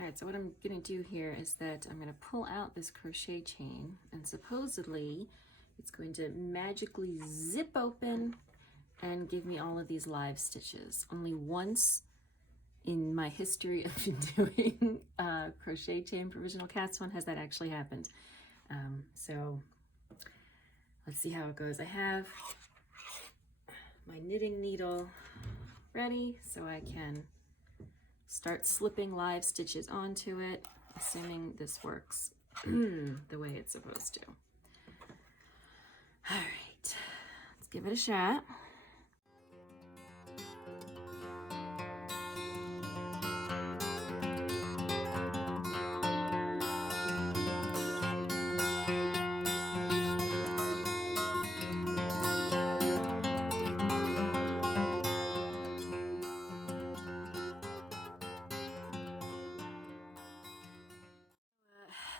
All right, so what I'm gonna do here is that I'm gonna pull out this crochet chain, and supposedly it's going to magically zip open and give me all of these live stitches. Only once in my history of doing crochet chain provisional cast on has that actually happened. So let's see how it goes. I have my knitting needle ready so I can start slipping live stitches onto it, assuming this works the way it's supposed to. All right, let's give it a shot.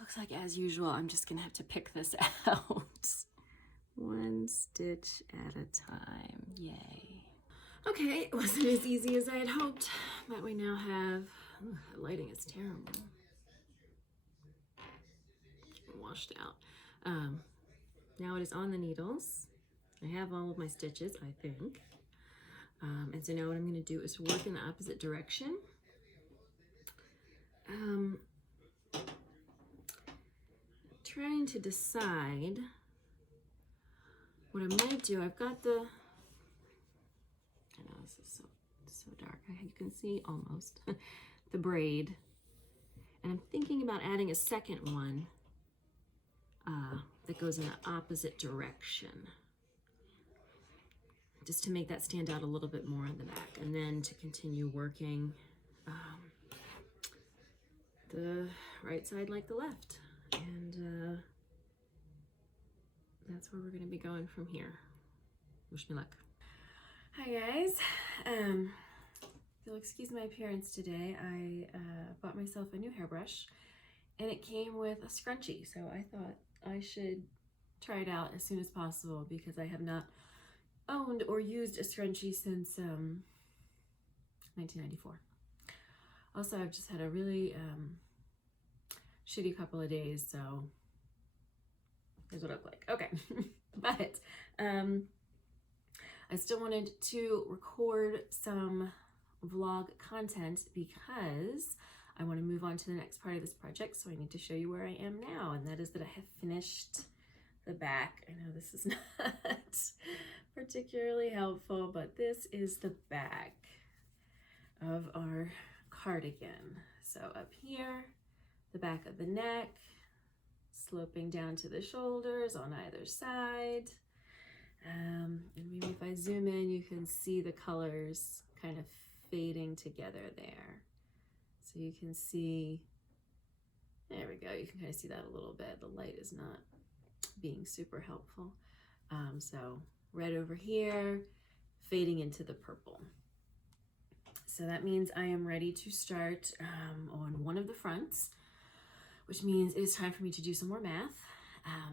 Looks like, as usual, I'm just gonna have to pick this out. One stitch at a time, yay. Okay, it wasn't as easy as I had hoped, but we now have, the lighting is terrible. Washed out. Now it is on the needles. I have all of my stitches, I think. And so now what I'm gonna do is work in the opposite direction. Trying to decide what I might do. I've got the, I know this is so dark. You can see almost the braid, and I'm thinking about adding a second one that goes in the opposite direction, just to make that stand out a little bit more on the back, and then to continue working the right side like the left. And that's where we're going to be going from here. Wish me luck. Hi guys. If you'll excuse my appearance today, I bought myself a new hairbrush, and it came with a scrunchie, so I thought I should try it out as soon as possible because I have not owned or used a scrunchie since 1994. Also, I've just had a really shitty couple of days, so here's what I look like. Okay, but I still wanted to record some vlog content because I want to move on to the next part of this project, so I need to show you where I am now, and that is that I have finished the back. I know this is not particularly helpful, but this is the back of our cardigan. So up here, the back of the neck, sloping down to the shoulders on either side. And maybe if I zoom in, you can see the colors kind of fading together there. So you can see, there we go, you can kind of see that a little bit. The light is not being super helpful. So red over here, fading into the purple. So that means I am ready to start on one of the fronts, which means it is time for me to do some more math.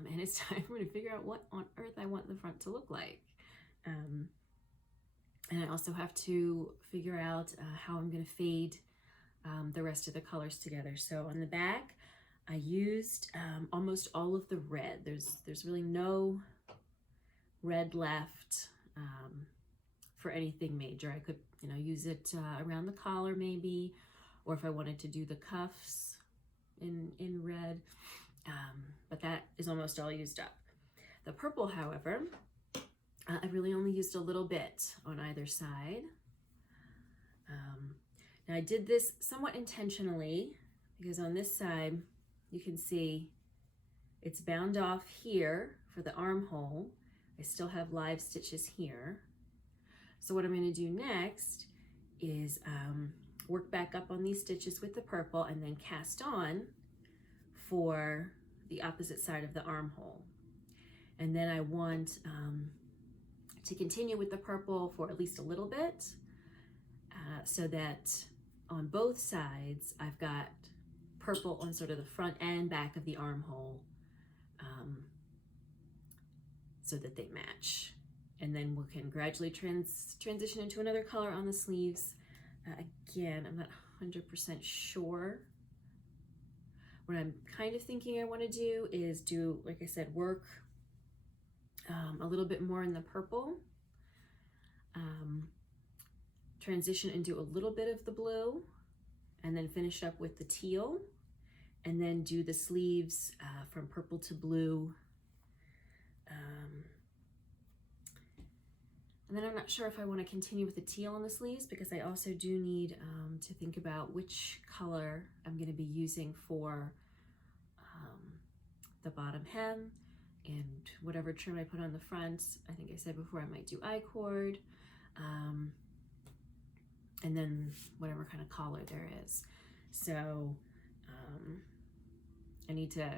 And it's time for me to figure out what on earth I want the front to look like. And I also have to figure out how I'm going to fade the rest of the colors together. So on the back, I used almost all of the red. There's really no red left for anything major. I could, use it around the collar maybe, or if I wanted to do the cuffs in red, but that is almost all used up. The purple, however, I really only used a little bit on either side. Now I did this somewhat intentionally because on this side, you can see it's bound off here for the armhole. I still have live stitches here. So what I'm going to do next is work back up on these stitches with the purple and then cast on for the opposite side of the armhole. And then I want to continue with the purple for at least a little bit so that on both sides I've got purple on sort of the front and back of the armhole so that they match. And then we can gradually transition into another color on the sleeves. Again, I'm not 100% sure What I'm kind of thinking I want to do is do, like I said, work a little bit more in the purple, transition and do a little bit of the blue, and then finish up with the teal, and then do the sleeves from purple to blue. And then I'm not sure if I want to continue with the teal on the sleeves, because I also do need to think about which color I'm going to be using for the bottom hem and whatever trim I put on the front. I think I said before I might do I-cord, and then whatever kind of collar there is. So I need to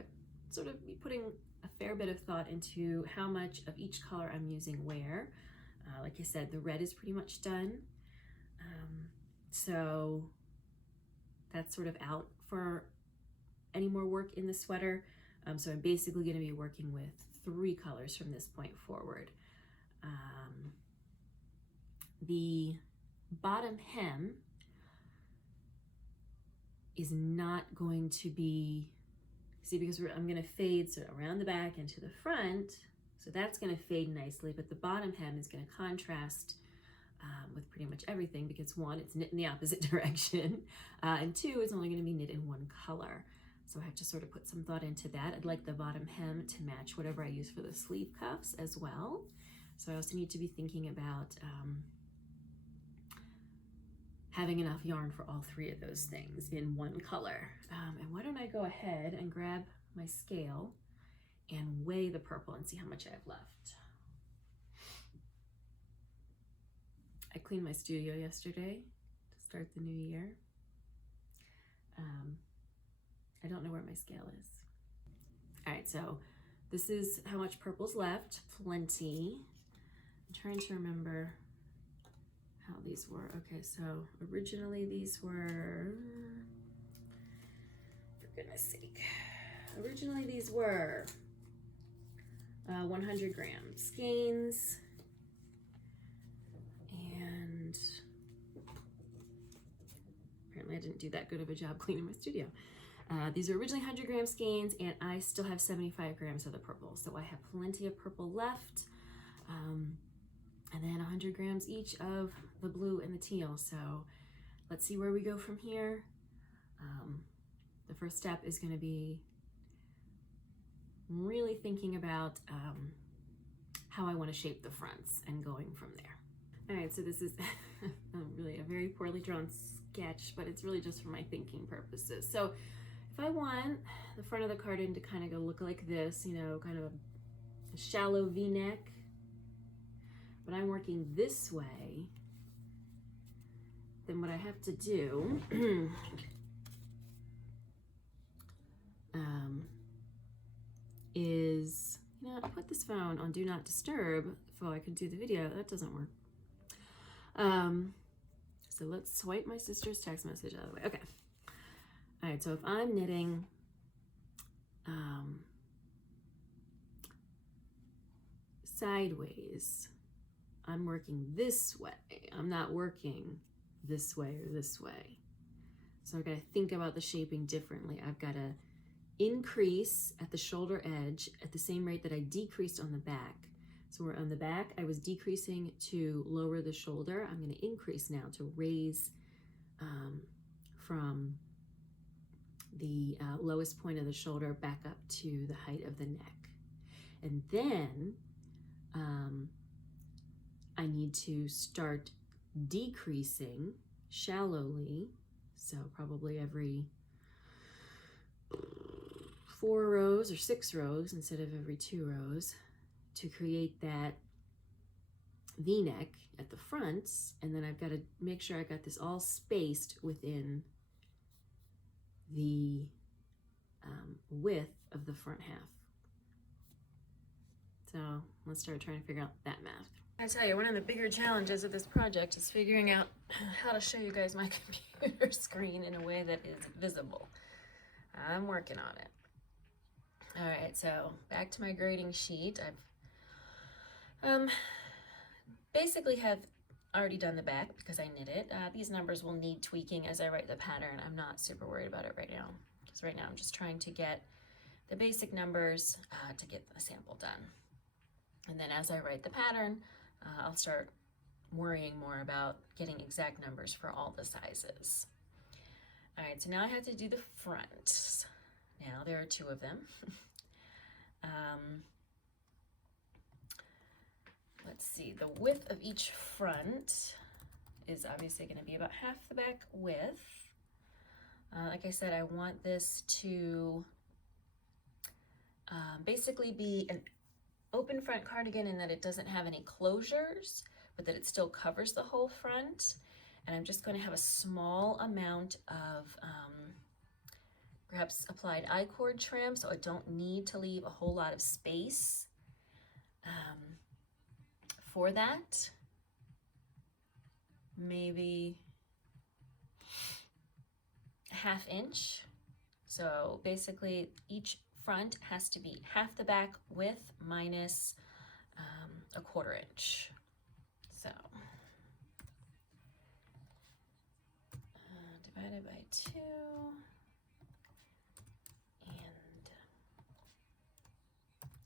sort of be putting a fair bit of thought into how much of each color I'm using where. Like I said, the red is pretty much done. So that's sort of out for any more work in the sweater. So I'm basically going to be working with 3 colors from this point forward. The bottom hem is not going to be, see, because I'm going to fade so around the back and to the front. So that's going to fade nicely, but the bottom hem is going to contrast with pretty much everything, because 1, it's knit in the opposite direction, and 2, it's only going to be knit in 1 color. So I have to sort of put some thought into that. I'd like the bottom hem to match whatever I use for the sleeve cuffs as well. So I also need to be thinking about having enough yarn for all 3 of those things in 1 color. And why don't I go ahead and grab my scale and weigh the purple and see how much I have left. I cleaned my studio yesterday to start the new year. I don't know where my scale is. All right, so this is how much purple's left. Plenty. I'm trying to remember how these were. Okay, so originally these were, for goodness sake, originally these were 100 gram skeins, and apparently I didn't do that good of a job cleaning my studio. These are originally 100 gram skeins, and I still have 75 grams of the purple, so I have plenty of purple left, and then 100 grams each of the blue and the teal. So let's see where we go from here. The first step is going to be really thinking about how I want to shape the fronts and going from there. All right, so this is really a very poorly drawn sketch, but it's really just for my thinking purposes. So if I want the front of the cardigan to kind of go look like this, you know, kind of a shallow V-neck, but I'm working this way, then what I have to do is, you know, put this phone on Do Not Disturb so I can do the video. That doesn't work. So let's swipe my sister's text message out of the way. Okay. All right, so if I'm knitting sideways, I'm working this way. I'm not working this way or this way. So I've got to think about the shaping differently. I've got to increase at the shoulder edge at the same rate that I decreased on the back. So we're on the back, I was decreasing to lower the shoulder. I'm going to increase now to raise from the lowest point of the shoulder back up to the height of the neck. And then I need to start decreasing shallowly, so probably every 4 rows or 6 rows instead of every 2 rows, to create that V-neck at the front. And then I've got to make sure I got this all spaced within the width of the front half. So let's start trying to figure out that math. I tell you, one of the bigger challenges of this project is figuring out how to show you guys my computer screen in a way that is visible. I'm working on it. All right, so back to my grading sheet. I've basically have already done the back because I knit it. These numbers will need tweaking as I write the pattern. I'm not super worried about it right now. because right now I'm just trying to get the basic numbers to get the sample done. And then as I write the pattern, I'll start worrying more about getting exact numbers for all the sizes. All right, so now I have to do the front. Now there are 2 of them. Let's see, the width of each front is obviously going to be about half the back width. Like I said, I want this to basically be an open front cardigan in that it doesn't have any closures, but that it still covers the whole front. And I'm just going to have a small amount of perhaps applied I-cord trim, so I don't need to leave a whole lot of space for that. Maybe ½ inch. So basically each front has to be half the back width minus ¼ inch. So divided by 2 and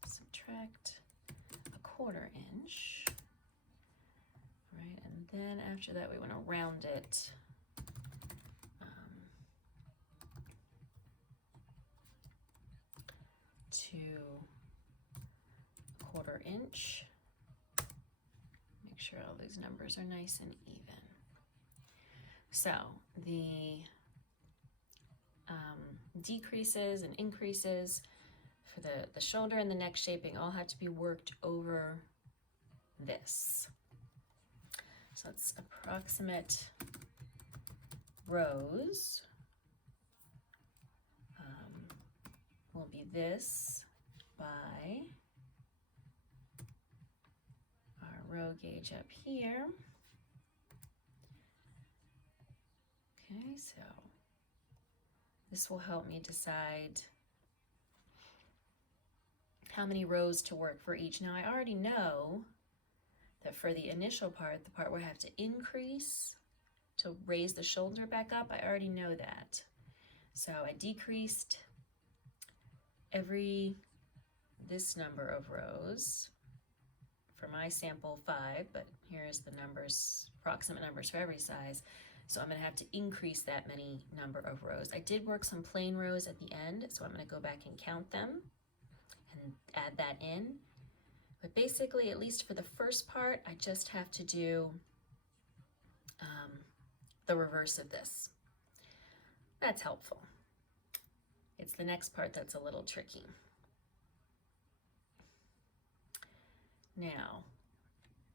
subtract ¼ inch. Right, and then after that we want to round it to ¼ inch. Make sure all these numbers are nice and even. So the decreases and increases for the shoulder and the neck shaping all have to be worked over this. So let's approximate rows. Will be this by our row gauge up here. Okay, so this will help me decide how many rows to work for each. Now I already know that for the initial part, the part where I have to increase to raise the shoulder back up, I already know that. So I decreased this number of rows for my sample 5, but here's the numbers, approximate numbers for every size. So I'm going to have to increase that many number of rows. I did work some plain rows at the end, so I'm going to go back and count them and add that in. But basically, at least for the first part, I just have to do the reverse of this. That's helpful. It's the next part that's a little tricky. Now,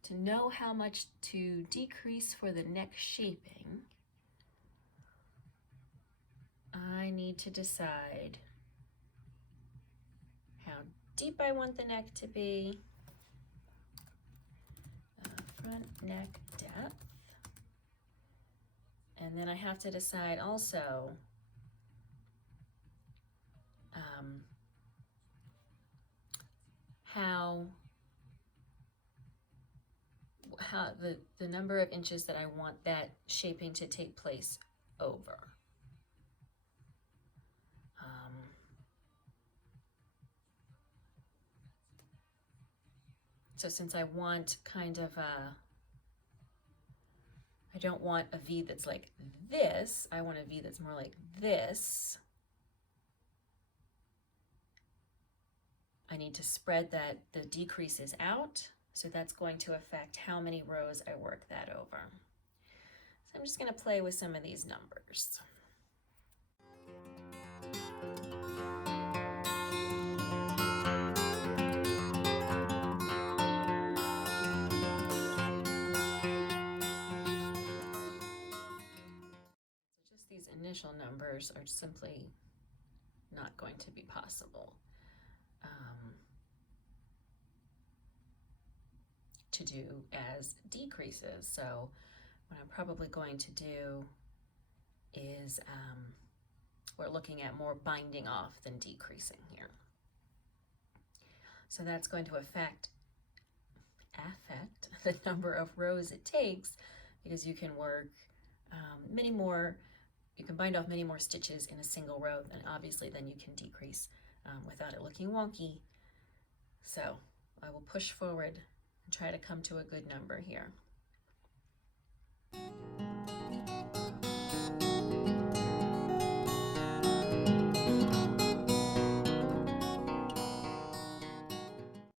to know how much to decrease for the neck shaping, I need to decide how deep I want the neck to be, front neck depth, and then I have to decide also how the number of inches that I want that shaping to take place over. So since I want kind of I don't want a V that's like this, I want a V that's more like this. I need to spread the decreases out, so that's going to affect how many rows I work that over. So I'm just going to play with some of these numbers. So just these initial numbers are simply not going to be possible to do as decreases. So what I'm probably going to do is we're looking at more binding off than decreasing here. So that's going to affect the number of rows it takes, because you can work many more, you can bind off many more stitches in a single row, and obviously then you can decrease without it looking wonky. So I will push forward and try to come to a good number here.